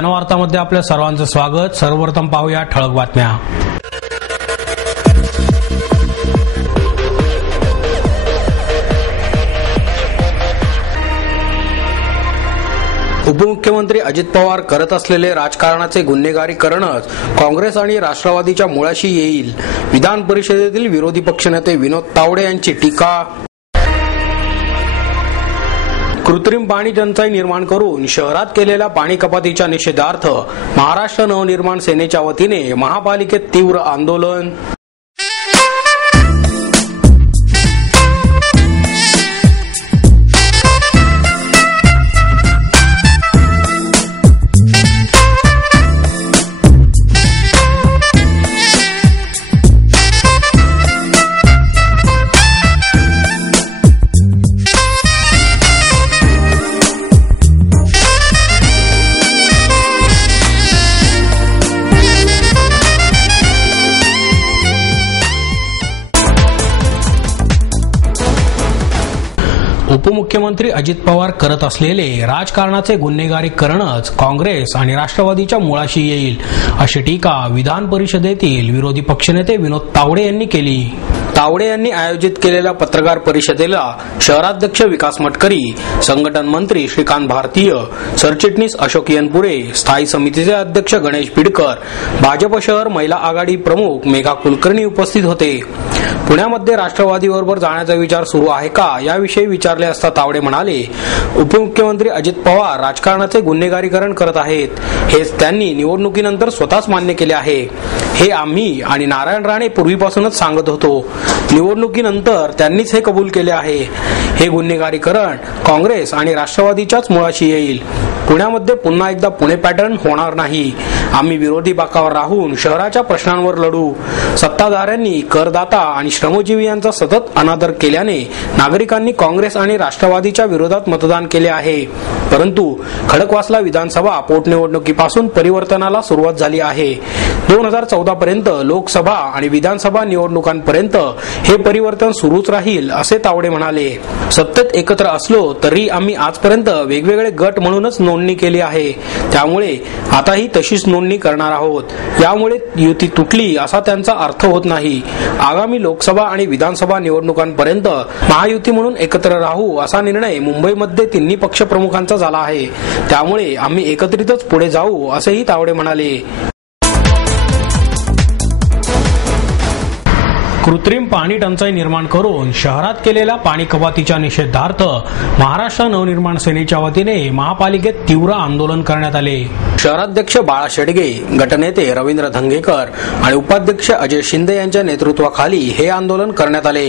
जनवार्तामध्ये आपल्या सर्वांचं स्वागत। सर्वप्रथम पाहूया ठळक बातम्या। उपमुख्यमंत्री अजित पवार करत असलेले राजकारणाचे गुन्हेगारीकरणच काँग्रेस आणि राष्ट्रवादीच्या मुळाशी येईल। विधान परिषदेतील विरोधी पक्षनेते विनोद तावडे यांची टीका। कृत्रिम पाणी टंचाई निर्माण करून शहरात केलेल्या पाणी कपातीच्या निषेधार्थ महाराष्ट्र नवनिर्माण सेनेच्या वतीने महापालिकेत तीव्र आंदोलन। उपमुख्यमंत्री अजित पवार करत असलेले राजकारणाचे गुन्हेगारीकरणच काँग्रेस आणि राष्ट्रवादीच्या मुळाशी येईल, अशी टीका विधान परिषदेतील विरोधी पक्षनेते विनोद तावडे यांनी केली। तावडे यांनी आयोजित केलेल्या पत्रकार परिषदेला शहराध्यक्ष विकास मटकरी, संघटन मंत्री श्रीकांत भारतीय, सरचिटणीस अशोक यनपुरे, स्थायी समितीचे अध्यक्ष गणेश बिडकर, भाजप शहर महिला आघाडी प्रमुख मेघा कुलकर्णी उपस्थित होते। पुण्यामध्ये राष्ट्रवादीबरोबर जाण्याचा विचार सुरू आहे का, याविषयी विचारले असता तावडे म्हणाले, उपमुख्यमंत्री अजित पवार राजकारणाचे गुन्हेगारीकरण करत आहेत। हेच त्यांनी निवडणुकीनंतर स्वतःच मान्य केले आहे। हे आम्ही आणि नारायण राणे पूर्वीपासूनच सांगत होतो। निवडणुकीनंतर त्यांनीच हे कबूल केले आहे। हे गुन्हेगारीकरण काँग्रेस आणि राष्ट्रवादीच्याच मुळाशी येईल। पुण्यामध्ये पुन्हा एकदा पुणे पॅटर्न होणार नाही। आम्ही विरोधी बाकावर राहून शहराच्या प्रश्नांवर लढू। सत्ताधाऱ्यांनी करदाता आणि श्रमजीवी यांचा सतत अनादर केल्याने नागरिकांनी काँग्रेस आणि राष्ट्रवादीच्या विरोधात मतदान केले आहे। परंतु खडकवासला विधानसभा पोटनिवडणुकीपासून परिवर्तनाला सुरुवात झाली आहे। 2014 पर्यंत लोकसभा आणि विधानसभा निवडणुकांपर्यंत हे परिवर्तन सुरूच राहील, असे तावडे म्हणाले। सत्तेत एकत्र असलो तरी आम्ही आजपर्यंत वेगवेगळे गट म्हणूनच नोंदणी केली आहे। त्यामुळे आताही तशीच नोंदणी करणार आहोत। यामुळे युती तुटली असा त्यांचा अर्थ होत नाही। आगामी लोकसभा आणि विधानसभा निवडणुकांपर्यंत महायुती म्हणून एकत्र राहू असा निर्णय मुंबईमध्ये तिन्ही पक्ष प्रमुखांचा झाला आहे। त्यामुळे आम्ही एकत्रितच पुढे जाऊ, असेही तावडे म्हणाले। कृत्रिम पाणी टंचाई निर्माण करून शहरात केलेल्या पाणी कपातीच्या निषेधार्थ महाराष्ट्र नवनिर्माण सेनेच्या वतीने महापालिकेत तीव्र आंदोलन करण्यात आले। शहराध्यक्ष बाळा शेडगे, गटनेते रवींद्र धंगेकर आणि उपाध्यक्ष अजय शिंदे यांच्या नेतृत्वाखाली हे आंदोलन करण्यात आले।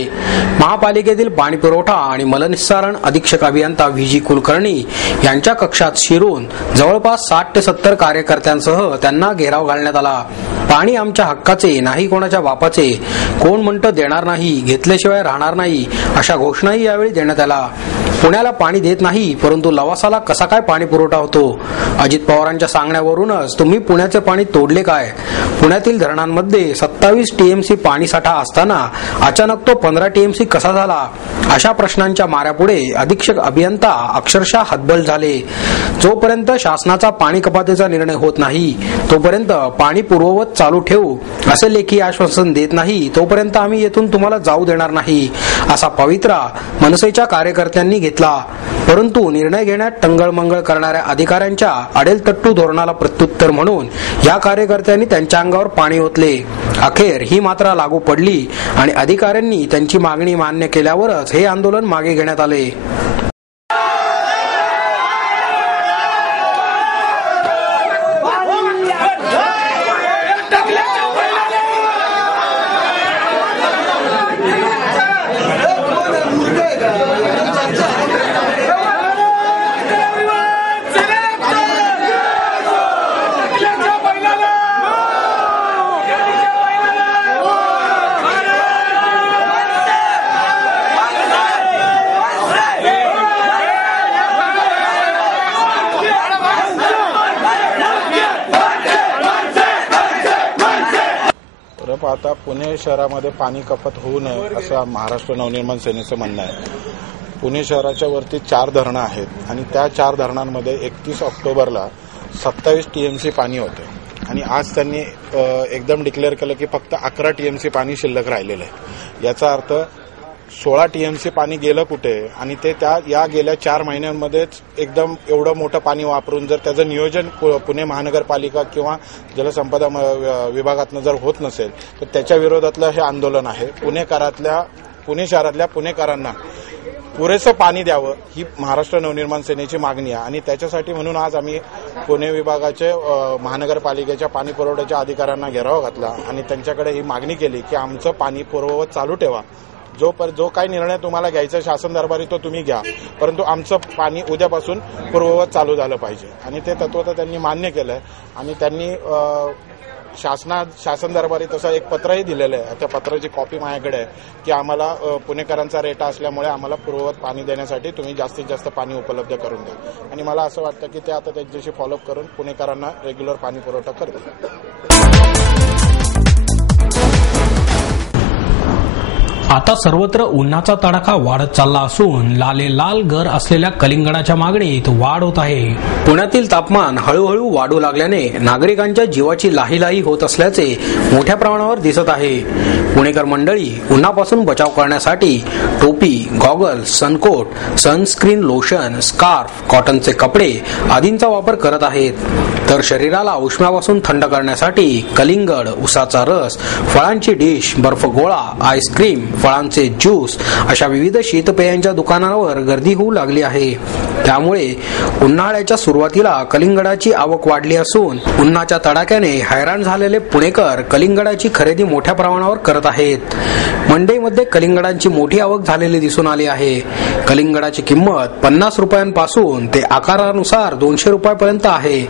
महापालिकेतील पाणी पुरवठा आणि मलनिस्सारण अधीक्षक अभियंता व्ही कुलकर्णी यांच्या कक्षात शिरून जवळपास 60 ते 70 कार्यकर्त्यांसह त्यांना घेराव घालण्यात आला। पाणी आमच्या हक्काचे, नाही कोणाच्या बापाचे, कोण म्हणतं देणार नाही, घेतल्याशिवाय राहणार नाही, अशा घोषणाही यावेळी देण्यात आल्या। पुण्याला पाणी देत नाही, परंतु लवासाला कसा काय पाणी पुरवठा होतो? अजित पवारांच्या सांगण्यावरूनच तुम्ही पुण्याचे पाणी तोडले काय? पुण्यातील धरणांमध्ये 27 टीएमसी पाणी साठा असताना अचानक तो 15 टीएमसी कसा झाला? अशा प्रश्नांच्या माऱ्यापुढे अधीक्षक अभियंता अक्षरशः हतबल झाले। जोपर्यंत शासनाचा पाणी कपातीचा निर्णय होत नाही तोपर्यंत पाणी पूर्ववत चालू ठेवू असे लेखी आश्वासन देत नाही तोपर्यंत आम्ही येथून तुम्हाला जाऊ देणार नाही, असा पवित्रा मनसेच्या कार्यकर्त्यांनी घेतला। परंतु निर्णय घेण्यात टंगळमंगळ करणाऱ्या अधिकाऱ्यांच्या अडेलतट्टू धोरणाला प्रत्युत्तर म्हणून या कार्यकर्त्यांनी त्यांच्या अंगावर पाणी ओतले। अखेर ही मात्रा लागू पडली आणि अधिकाऱ्यांनी त्यांची मागणी मान्य केल्यावरच हे आंदोलन मागे घेण्यात आले। आता पुणे शहरामध्ये पाणी कपात होऊ नये असं महाराष्ट्र नवनिर्माण सेनेचं म्हणणं आहे। पुणे शहराच्या वरती 4 धरणं आहेत आणि त्या 4 धरणांमध्ये 31 ऑक्टोबरला 27 TMC पाणी होते आणि आज त्यांनी एकदम डिक्लेअर केलं की फक्त 11 TMC पाणी शिल्लक राहिलेलं आहे। याचा अर्थ 16 TMC पाणी गेलं कुठे आणि ते या गेल्या 4 महिन्यांमध्येच एकदम एवढं मोठं पाणी वापरून जर त्याचं नियोजन पुणे महानगरपालिका किंवा जलसंपदा विभागातनं जर होत नसेल तर त्याच्या विरोधातलं हे आंदोलन आहे। पुणे शहरातल्या पुणेकरांना पुरेसं पाणी द्यावं ही महाराष्ट्र नवनिर्माण सेनेची मागणी आहे आणि त्याच्यासाठी म्हणून आज आम्ही पुणे विभागाचे महानगरपालिकेच्या पाणी पुरवठ्याच्या अधिकाऱ्यांना घेराव घातला आणि त्यांच्याकडे ही मागणी केली की आमचं पाणी पूर्ववत चालू ठेवा। जो काही निर्णय तुम्हाला घ्यायचा शासन दरबारी तो तुम्ही घ्या, परंतु आमचं पाणी उद्यापासून पूर्ववत चालू झालं पाहिजे आणि ते तत्व तर त्यांनी मान्य केलंय आणि त्यांनी शासन दरबारी तसं एक पत्रही दिलेलं आहे। त्या पत्राची कॉपी माझ्याकडे आहे की आम्हाला पुणेकरांचा रेटा असल्यामुळे आम्हाला पूर्ववत पाणी देण्यासाठी तुम्ही जास्तीत जास्त पाणी उपलब्ध करून द्या आणि मला असं वाटतं की ते आता त्यांच्याशी फॉलोअप करून पुणेकरांना रेग्युलर पाणी पुरवठा करतील। आता सर्वत्र उन्हाचा तडाखा वाढत चालला असून लाल घर असलेल्या कलिंगडाच्या मागणीत वाढ होत आहे। पुण्यातील तापमान हळूहळू वाढू लागल्याने नागरिकांच्या जीवाची लाहीलाही होत असल्याचे मोठ्या प्रमाणावर दिसत आहे। पुणेकर मंडळी उन्हापासून बचाव करण्यासाठी टोपी, goggles, suncoat, sunscreen lotion, scarf, कॉटनचे कपडे आदींचा वापर करत आहेत, तर शरीराला उष्म्यापासून थंड करण्यासाठी कलिंगड, उसाचा रस, फळांची डिश, बर्फ गोळा, आईस्क्रीम, फळांचे ज्यूस अशा विविध शीतपेयांच्या दुकानांवर गर्दी होऊ लागली आहे। त्यामुळे उन्हाळ्याच्या सुरुवातीला कलिंगडाची आवक वाढली असून उन्हाच्या तडाख्याने हैराण झालेले पुणेकर कलिंगडाची खरेदी मोठ्या प्रमाणावर करत आहेत। मंडईमध्ये कलिंगडांची मोठी आवक झालेली दिसून आली आहे। कलिंगडाची किंमत 50 रुपयांपासून ते आकारानुसार 200 रुपयापर्यंत आहे।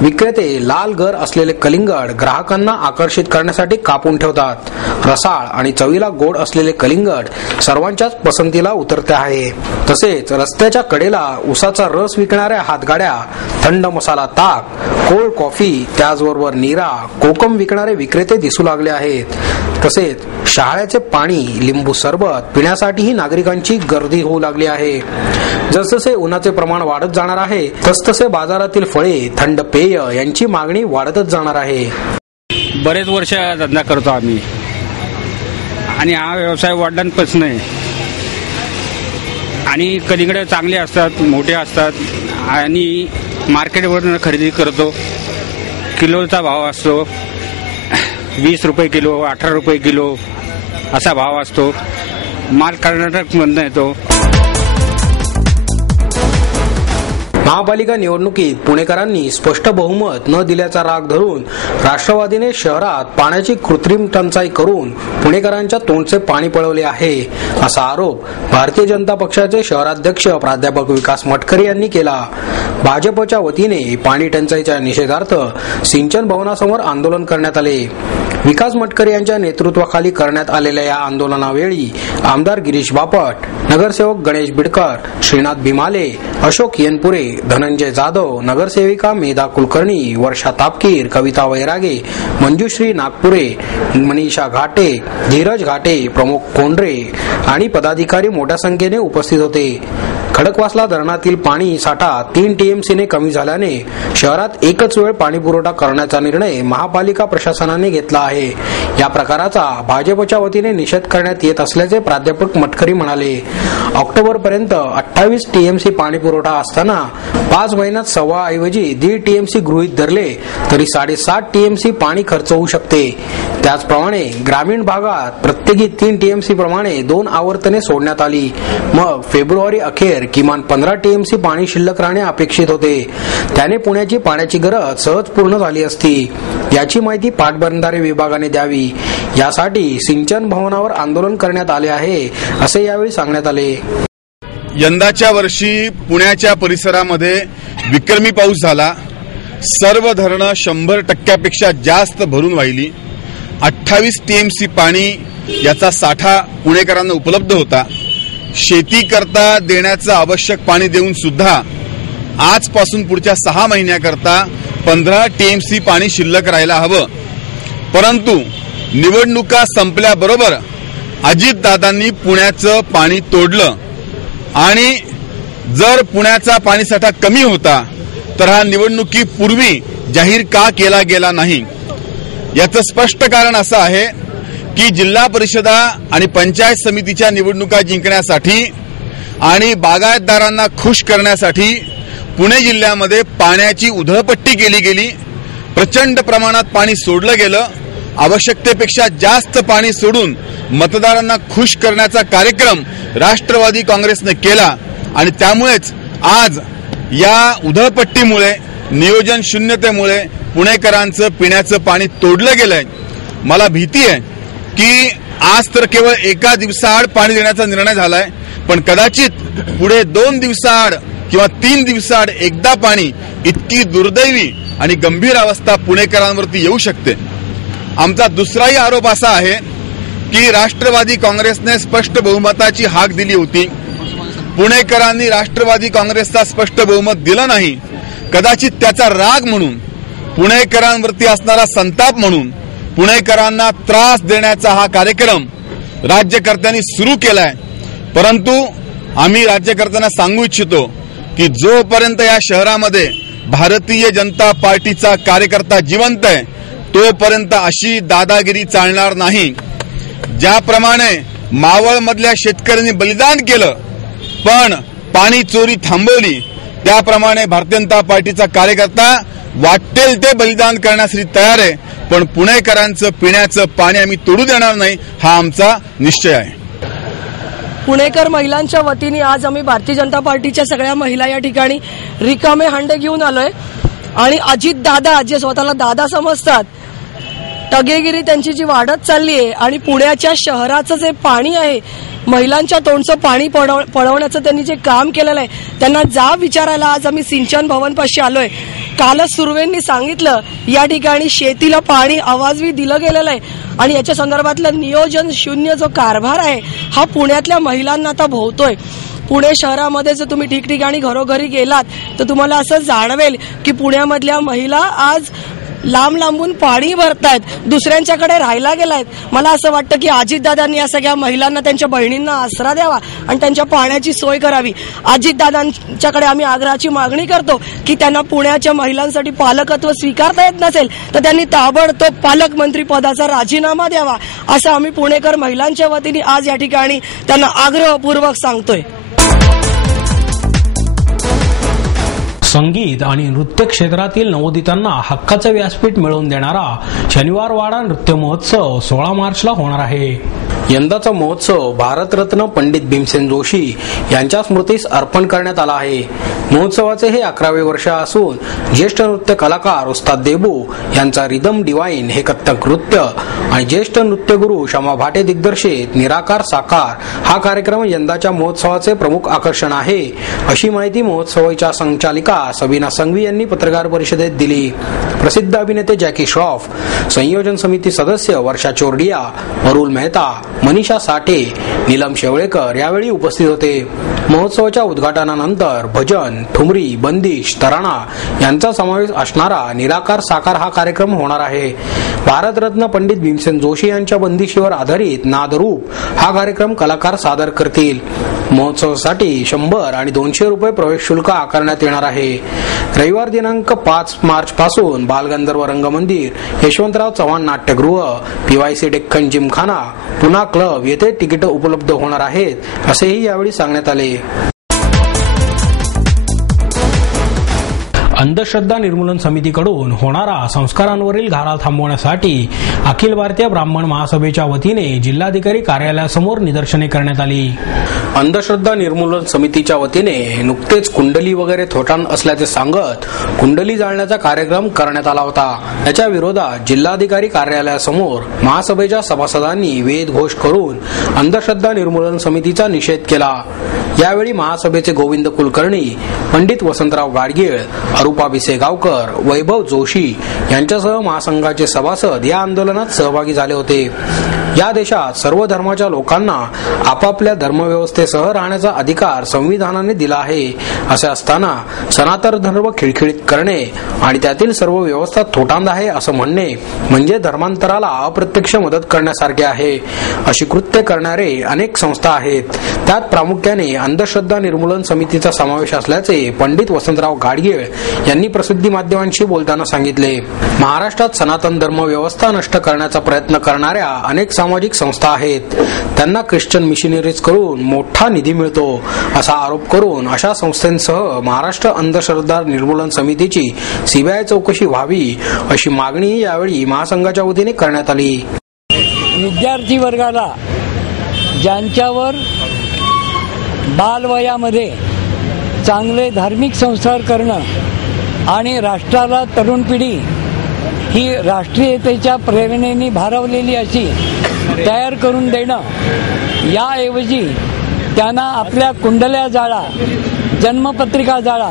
विक्रेते लाल घर असलेले कलिंगड ग्राहकांना आकर्षित करण्यासाठी कापून ठेवतात। रसाळ आणि चवीला गोड असलेले कलिंगड सर्वांच्याच पसंतीला उतरते आहे। तसेच रस्त्याच्या कडेला उसाचा रस विकणाऱ्या हातगाड्या, थंड मसाला ताक, कोल्ड कॉफी, त्याचबरोबर नीरा, कोकम विकणारे विक्रेते दिसू लागले आहेत। तसेच शहाळ्याचे पाणी, लिंबू सरबत पिण्यासाठीही नागरिकांची गर्दी होऊ लागली आहे। जसजसे उन्हाचे प्रमाण वाढत जाणार आहे तसतसे बाजारातील फळे, थंड पेय यांची मागणी वाढतच जाणार आहे। बरेच वर्ष धंदा करतो आम्ही आणि हा व्यवसाय वडिलांपासून आहे आणि कलिंगड चांगले असतात, मोठे असतात आणि मार्केटवरून खरेदी करतो। किलोचा भाव असतो 20 रुपये किलो, 18 रुपये किलो असा भाव असतो। माल कर्नाटकमधून येतो। महापालिका निवडणुकीत पुणेकरांनी स्पष्ट बहुमत न दिल्याचा राग धरून राष्ट्रवादीने शहरात पाण्याची कृत्रिम टंचाई करून पुणेकरांच्या तोंडचे पाणी पळवले आहे, असा आरोप भारतीय जनता पक्षाचे शहराध्यक्ष प्राध्यापक विकास मटकरी यांनी केला। भाजपच्या वतीने पाणी टंचाईच्या निषेधार्थ सिंचन भवनासमोर आंदोलन करण्यात आले। विकास मटकरी यांच्या नेतृत्वाखाली करण्यात आलेल्या या आंदोलनावेळी आमदार गिरीश बापट, नगरसेवक गणेश बिडकर, श्रीनाथ भीमाले, अशोक येनपुरे, धनंजय जाधव, नगरसेविका मेधा कुलकर्णी, वर्षा तापकीर, कविता वैरागे, मंजुश्री नागपुरे, मनीषा घाटे, धीरज घाटे, प्रमुख कोंडरे आणि पदाधिकारी मोठ्या संख्येने उपस्थित होते। खडकवासला धरणातील पाणी साठा 3 TMCने कमी झाल्याने शहरात एकच वेळ पाणी पुरवठा करण्याचा निर्णय महापालिका प्रशासनाने घेतला आहे। या प्रकाराचा भाजपच्या वतीने निषेध करण्यात येत असल्याचे प्राध्यापक मटकरी म्हणाले। ऑक्टोबरपर्यंत 28 TMC पाणी पुरवठा असताना 5 महिन्यात 1.25 ऐवजी 1.5 TMC गृहीत धरले तरी 7.5 TMC पाणी खर्च होऊ शकते। त्याचप्रमाणे ग्रामीण भागात प्रत्येकी 3 TMC प्रमाणे 2 आवर्तने सोडण्यात आली। मग फेब्रुवारी अखेर किमान 15 TMC पाणी शिल्लक राहणे अपेक्षित होते। त्याने पुण्याची पाण्याची गरज सहज पूर्ण झाली असती। याची माहिती पाटबंधारे विभागाने द्यावी, यासाठी सिंचन भवनावर आंदोलन करण्यात आले आहे, असे यावेळी सांगण्यात आले। यंदाच्या वर्षी पुण्याच्या परिसरामध्ये विक्रमी पाऊस झाला। सर्व धरणं 100% जास्त भरून वाहिली। 28 TMC पाणी याचा साठा पुणेकरांना उपलब्ध होता। शेती करता देण्याचं आवश्यक पाणी देऊन सुद्धा आजपासून पुढच्या 6 महिन्याकरता 15 TMC पाणी शिल्लक राहायला हवं। परंतु निवडणुका संपल्याबरोबर अजितदादांनी पुण्याचं पाणी तोडलं आणि जर पुण्याचा पाणीसाठा कमी होता तर हा निवडणुकीपूर्वी जाहीर का केला गेला नाही? याचं स्पष्ट कारण असं आहे की जिल्हा परिषदा आणि पंचायत समितीच्या निवडणुका जिंकण्यासाठी आणि बागायतदारांना खुश करण्यासाठी पुणे जिल्ह्यामध्ये पाण्याची उधळपट्टी केली गेली. प्रचंड प्रमाणात पाणी सोडलं गेलं. आवश्यकतेपेक्षा जास्त पाणी सोडून मतदारांना खुश करण्याचा कार्यक्रम राष्ट्रवादी काँग्रेसने केला आणि त्यामुळेच आज या उधळपट्टीमुळे, नियोजन शून्यतेमुळे पुणेकरांचं पिण्याचं पाणी तोडलं गेलंय. मला भीती आहे की आज तर केवळ एका दिवसाआड पाणी देण्याचा निर्णय झालाय, पण कदाचित पुढे 2 दिवसाआड किंवा 3 दिवसाआड एकदा पाणी, इतकी दुर्दैवी आणि गंभीर अवस्था पुणेकरांवरती येऊ शकते. आमचा दुसराही आरोप असा आहे की राष्ट्रवादी काँग्रेसने स्पष्ट बहुमताची हाक दिली होती. पुणेकरांनी राष्ट्रवादी काँग्रेसचा स्पष्ट बहुमत दिलं नाही. कदाचित त्याचा राग म्हणून, पुणेकरांवरती असणारा संताप म्हणून पुणेकरांना त्रास देण्याचा हा कार्यक्रम राज्यकर्त्यांनी सुरू केलाय. परंतु आम्ही राज्यकर्त्यांना सांगू इच्छितो की जोपर्यंत या शहरामध्ये भारतीय जनता पार्टीचा कार्यकर्ता जिवंत आहे तोपर्यंत अशी दादागिरी चालणार नाही. ज्याप्रमाणे मावळमधल्या शेतकऱ्यांनी बलिदान केलं पण पाणी चोरी थांबवली, त्याप्रमाणे भारतीय जनता पार्टीचा कार्यकर्ता वाटेल ते बलिदान करण्यासाठी तयार आहे. पण पुणेकरांचं पिण्याचं पाणी आम्ही तोडू देणार नाही, हा आमचा निश्चय आहे. पुणेकर महिलांच्या वतीने आज आम्ही भारतीय जनता पार्टीच्या सगळ्या महिला या ठिकाणी रिकामे हांडे घेऊन आलोय आणि अजित दादा, जे स्वतःला दादा समजतात, टगेगिरी त्यांची जी वाढत चालली आहे आणि पुण्याच्या शहराचं जे पाणी आहे, महिलांच्या तोंडचं पाणी पळवण्याचं त्यांनी जे काम केलेलं आहे, त्यांना जाब विचारायला आज आम्ही सिंचन भवनपाशी आलोय. कालच सुर्वेंनी सांगितलं या ठिकाणी शेतीला पाणी आवाजवी दिलं गेलेलं आहे आणि याच्या संदर्भातलं नियोजन शून्य जो कारभार आहे हा पुण्यातल्या महिलांना आता भोवतोय. पुणे शहरामध्ये जर तुम्ही ठिकठिकाणी घरोघरी गेलात तर तुम्हाला असं जाणवेल की पुण्यामधल्या महिला आज लांब लांबून पाणी भरतायत, दुसऱ्यांच्याकडे राहायला गेलायत. मला असं वाटतं की अजितदादांनी या सगळ्या महिलांना, त्यांच्या बहिणींना आसरा द्यावा आणि त्यांच्या पाण्याची सोय करावी. अजितदादांच्याकडे आम्ही आग्रहाची मागणी करतो की त्यांना पुण्याच्या महिलांसाठी पालकत्व स्वीकारता येत नसेल तर त्यांनी ताबडतोब पालकमंत्री पदाचा राजीनामा द्यावा, असं आम्ही पुणेकर महिलांच्या वतीने आज या ठिकाणी त्यांना आग्रहपूर्वक सांगतोय. संगीत आणि नृत्य क्षेत्रातील नवोदितांना हक्काचं व्यासपीठ मिळवून देणारा शनिवारवाडा नृत्य महोत्सव 16 मार्चला होणार आहे. यंदाचा महोत्सव भारतरत्न पंडित भीमसेन जोशी यांच्या स्मृतीस अर्पण करण्यात आला आहे. महोत्सवाचे हे 11वे वर्ष असून ज्येष्ठ नृत्य कलाकार उस्ताद देबू यांचा रिदम डिवाइन हे कथ्थक नृत्य आणि ज्येष्ठ नृत्यगुरू शमा भाटे दिग्दर्शित निराकार साकार हा कार्यक्रम यंदाच्या महोत्सवाचे प्रमुख आकर्षण आहे, अशी माहिती महोत्सवाच्या संचालिका सबीना संघवी यांनी पत्रकार परिषदेत दिली. प्रसिद्ध अभिनेते जॅकी श्रॉफ, संयोजन समिती सदस्य वर्षा चोरडिया, वरुल मेहता, मनीषा साठे, नीलम शेवळेकर यावेळी उपस्थित होते. महोत्सवाच्या उद्घाटनानंतर भजन, ठुमरी, बंदिश, तराणा यांचा समावेश असणारा निराकार साकार हा कार्यक्रम होणार आहे. भारतरत्न पंडित भीमसेन जोशी यांच्या बंदिशीवर आधारित नादरूप हा कार्यक्रम कलाकार सादर करतील. महोत्सवासाठी 100 आणि 200 रुपये प्रवेश शुल्क आकारण्यात येणार आहे. रविवार दिनांक 5 मार्च पासून बालगंधर्व रंगमंदिर, यशवंतराव चव्हाण नाट्यगृह, PYC डेक्कन जिमखाना, पुना क्लब येथे तिकीट उपलब्ध होणार आहेत, असेही यावेळी सांगण्यात आले. अंधश्रद्धा निर्मूलन समितीकडून होणारा संस्कारांवरील घाला थांबवण्यासाठी अखिल भारतीय ब्राह्मण महासभेच्या वतीने जिल्हाधिकारी कार्यालयासमोर निदर्शने करण्यात आली. अंधश्रद्धा निर्मूलन समितीच्या वतीने नुकतेच कुंडली वगैरे थोटान असल्याचे सांगत कुंडली जाळण्याचा कार्यक्रम करण्यात आला होता. त्याच्या विरोधात जिल्हाधिकारी कार्यालयासमोर महासभेच्या सभासदांनी वेद घोष करून अंधश्रद्धा निर्मूलन समितीचा निषेध केला. यावेळी महासभेचे गोविंद कुलकर्णी, पंडित वसंतराव गाडगीळ, अरुपा भिसेगावकर, वैभव जोशी यांच्यासह महासंघाचे सभासद या आंदोलनात सहभागी झाले होते. या देशात सर्व धर्माच्या लोकांना आपापल्या धर्मव्यवस्थेसह राहण्याचा अधिकार संविधानाने दिला आहे. असे असताना सनातन धर्म खिळखिळीत करणे आणि त्यातील सर्व व्यवस्था थोटांड आहे असं म्हणणे म्हणजे धर्मांतराला अप्रत्यक्ष मदत करण्यासारखे आहे. अशी कृत्य करणारे अनेक संस्था आहेत. त्यात प्रामुख्याने अंधश्रद्धा निर्मूलन समितीचा समावेश असल्याचे पंडित वसंतराव गाडगीळ यांनी प्रसिद्धी माध्यमांशी बोलताना सांगितले. महाराष्ट्रात सनातन धर्म व्यवस्था नष्ट करण्याचा प्रयत्न करणाऱ्या अनेक सामाजिक संस्था आहेत. त्यांना ख्रिश्चन मिशनरीज कडून मोठा निधी मिळतो असा आरोप करून अशा संस्थांसह महाराष्ट्र अंधश्रद्धा निर्मूलन समितीची सीबीआय चौकशी व्हावी अशी मागणी यावेळी महासंघाच्या वतीने करण्यात आली. विद्यार्थी वर्गाला ज्यांच्यावर बालवयामध्ये चांगले धार्मिक संस्कार करणं आणि राष्ट्राला तरुण पिढी ही राष्ट्रीयतेच्या प्रेरणेने भारावलेली अशी तयार करून देणं, याऐवजी त्यांना आपल्या कुंडल्या जाळा, जन्मपत्रिका जाळा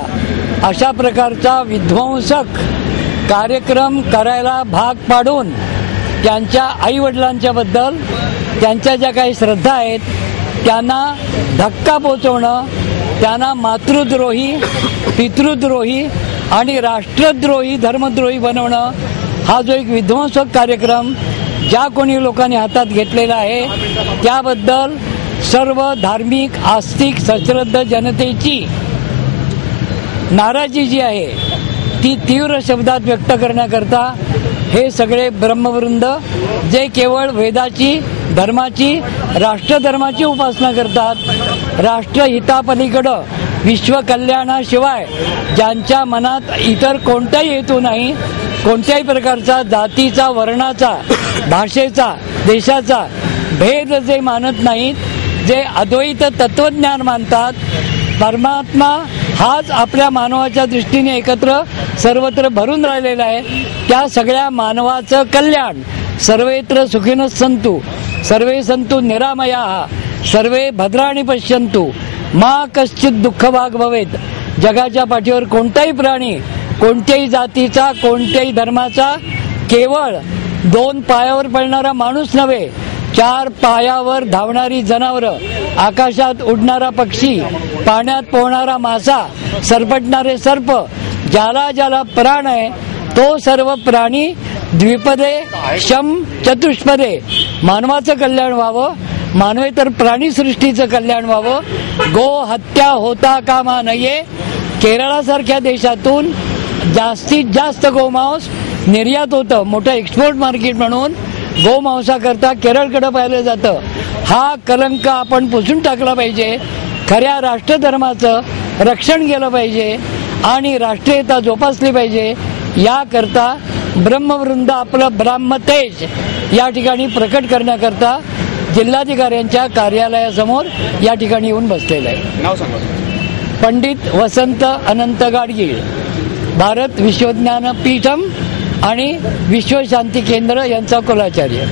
अशा प्रकारचा विध्वंसक कार्यक्रम करायला भाग पाडून त्यांच्या आईवडिलांच्या बद्दल त्यांच्या ज्या काही श्रद्धा आहेत त्यांना धक्का पोचवणं, त्यांना मातृद्रोही, पितृद्रोही आणि राष्ट्रद्रोही, धर्मद्रोही बनवणं हा जो एक विध्वंसक कार्यक्रम ज्या कोणी लोकांनी हातात घेतलेला आहे त्याबद्दल सर्व धार्मिक, आस्तिक, सश्रद्ध जनतेची नाराजी जी आहे ती तीव्र शब्दात व्यक्त करण्याकरता हे सगळे ब्रह्मवृंद जे केवळ वेदाची, धर्माची, राष्ट्रधर्माची उपासना करतात, राष्ट्रहितापलीकडं विश्वकल्याणाशिवाय ज्यांच्या मनात इतर कोणताही हेतू नाही, कोणत्याही प्रकारचा जातीचा, वर्णाचा, भाषेचा, देशाचा भेद जे मानत नाहीत, जे अद्वैत तत्वज्ञान मानतात, परमात्मा हाच आपल्या मानवाच्या दृष्टीने एकत्र सर्वत्र भरून राहिलेला आहे, त्या सगळ्या मानवाचं कल्याण, सर्वेत्र सुखिनः सन्तु सर्वे सन्तु निरामयाः सर्वे भद्राणि पश्यन्तु मा कश्चित् दुःखभाग भवेत्. जगाच्या पाठीवर कोणताही प्राणी, कोणत्याही जातीचा, कोणत्याही धर्माचा, केवळ 2 पायावर पळणारा माणूस नव्हे, 4 पायावर धावणारी जनावरं, आकाशात उडणारा पक्षी, पाण्यात पोहणारा मासा, सरपटणारे सर्प, ज्याला ज्याला प्राण आहे तो सर्व प्राणी द्विपदे शम चतुष्पदे मानवाचं कल्याण व्हावं, मानवेतर प्राणी सृष्टीचं कल्याण व्हावं. गो हत्या होता कामा नये. केरळासारख्या देशातून जास्तीत जास्त गोमांस निर्यात होतं, मोठं एक्सपोर्ट मार्केट म्हणून गोमांसाकरता केरळकडे पाहिलं जातं. हा कलंक आपण पुसून टाकला पाहिजे. खऱ्या राष्ट्रधर्माचं रक्षण केलं पाहिजे आणि राष्ट्रीयता जोपासली पाहिजे. याकरता ब्रह्मवृंद आपलं ब्राह्मतेज या ठिकाणी प्रकट करण्याकरता जिल्हाधिकाऱ्यांच्या कार्यालयासमोर या ठिकाणी येऊन बसलेलं आहे. नाव सांगा. पंडित वसंत अनंत गाडगीळ, भारत विश्वज्ञान पीठम आणि विश्वशांती केंद्र यांचा कुलाचार्य.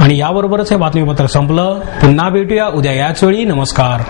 आणि याबरोबरच हे बातमीपत्र संपलं. पुन्हा भेटूया उद्या याच वेळी. नमस्कार.